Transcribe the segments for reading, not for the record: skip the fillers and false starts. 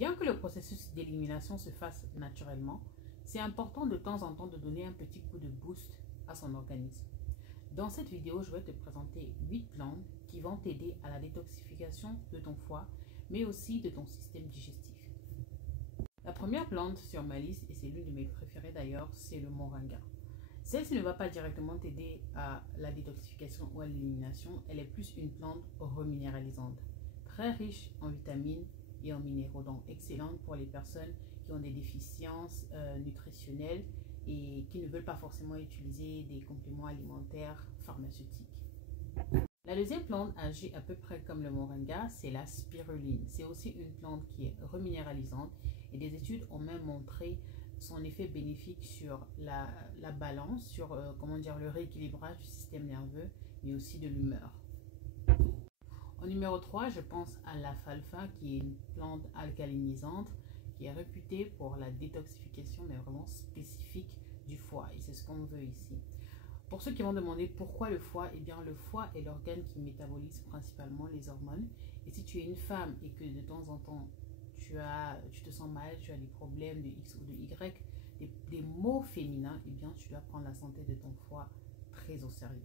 Bien que le processus d'élimination se fasse naturellement, c'est important de temps en temps de donner un petit coup de boost à son organisme. Dans cette vidéo, je vais te présenter 8 plantes qui vont t'aider à la détoxification de ton foie, mais aussi de ton système digestif. La première plante sur ma liste, et c'est l'une de mes préférées d'ailleurs, c'est le moringa. Celle-ci ne va pas directement t'aider à la détoxification ou à l'élimination, elle est plus une plante reminéralisante, très riche en vitamines et en minéraux, donc excellente pour les personnes qui ont des déficiences nutritionnelles et qui ne veulent pas forcément utiliser des compléments alimentaires pharmaceutiques. La deuxième plante agit à peu près comme le moringa, c'est la spiruline. C'est aussi une plante qui est reminéralisante et des études ont même montré son effet bénéfique sur la balance, sur le rééquilibrage du système nerveux, mais aussi de l'humeur. En numéro 3, je pense à l'alfalfa, qui est une plante alcalinisante, qui est réputée pour la détoxification, mais vraiment spécifique du foie. Et c'est ce qu'on veut ici. Pour ceux qui vont demander pourquoi le foie, eh bien le foie est l'organe qui métabolise principalement les hormones. Et si tu es une femme et que de temps en temps tu te sens mal, tu as des problèmes de X ou de Y, des maux féminins, eh bien tu dois prendre la santé de ton foie très au sérieux.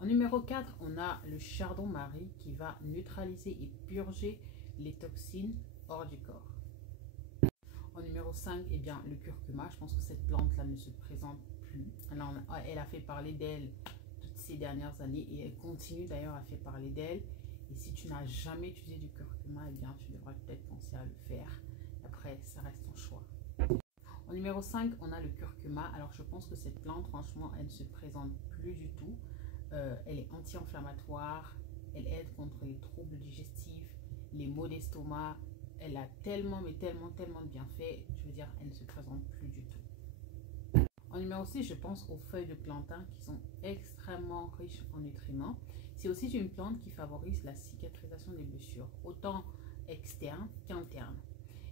En numéro 4, on a le chardon-marie qui va neutraliser et purger les toxines hors du corps. En numéro 5, eh bien, le curcuma. Je pense que cette plante-là ne se présente plus. Alors, elle a fait parler d'elle toutes ces dernières années et elle continue d'ailleurs à faire parler d'elle. Et si tu n'as jamais utilisé du curcuma, eh bien, tu devrais peut-être penser à le faire. Après, ça reste ton choix. En numéro 5, on a le curcuma. Alors, je pense que cette plante, franchement, elle ne se présente plus du tout. Elle est anti-inflammatoire. Elle aide contre les troubles digestifs, les maux d'estomac. Elle a tellement, mais tellement de bienfaits. Je veux dire, elle ne se présente plus du tout. En numéro 6, je pense aux feuilles de plantain qui sont extrêmement riches en nutriments. C'est aussi une plante qui favorise la cicatrisation des blessures, autant externe qu'interne.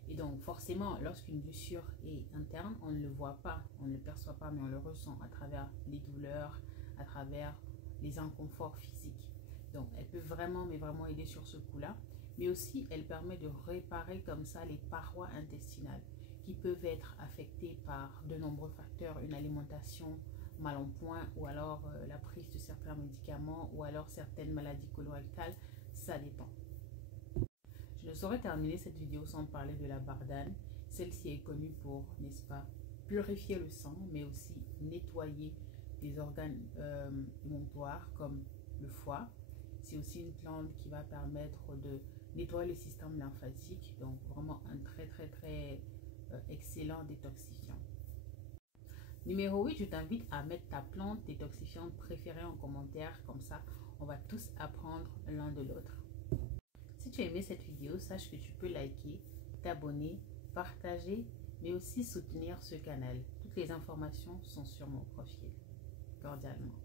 Et donc, forcément, lorsqu'une blessure est interne, on ne le voit pas, on ne le perçoit pas, mais on le ressent à travers les douleurs, à travers les inconforts physiques. Donc, elle peut vraiment, mais vraiment aider sur ce coup-là. Mais aussi, elle permet de réparer comme ça les parois intestinales qui peuvent être affectées par de nombreux facteurs, une alimentation mal en point ou alors la prise de certains médicaments ou alors certaines maladies colorectales, ça dépend. Je ne saurais terminer cette vidéo sans parler de la bardane. Celle-ci est connue pour, n'est-ce pas, purifier le sang, mais aussi nettoyer des organes émonctoires comme le foie. C'est aussi une plante qui va permettre de nettoyer le système lymphatique, donc vraiment un très excellent détoxifiant. Numéro 8, je t'invite à mettre ta plante détoxifiante préférée en commentaire, comme ça on va tous apprendre l'un de l'autre. Si tu as aimé cette vidéo, sache que tu peux liker, t'abonner, partager, mais aussi soutenir ce canal. Toutes les informations sont sur mon profil. Cordialement.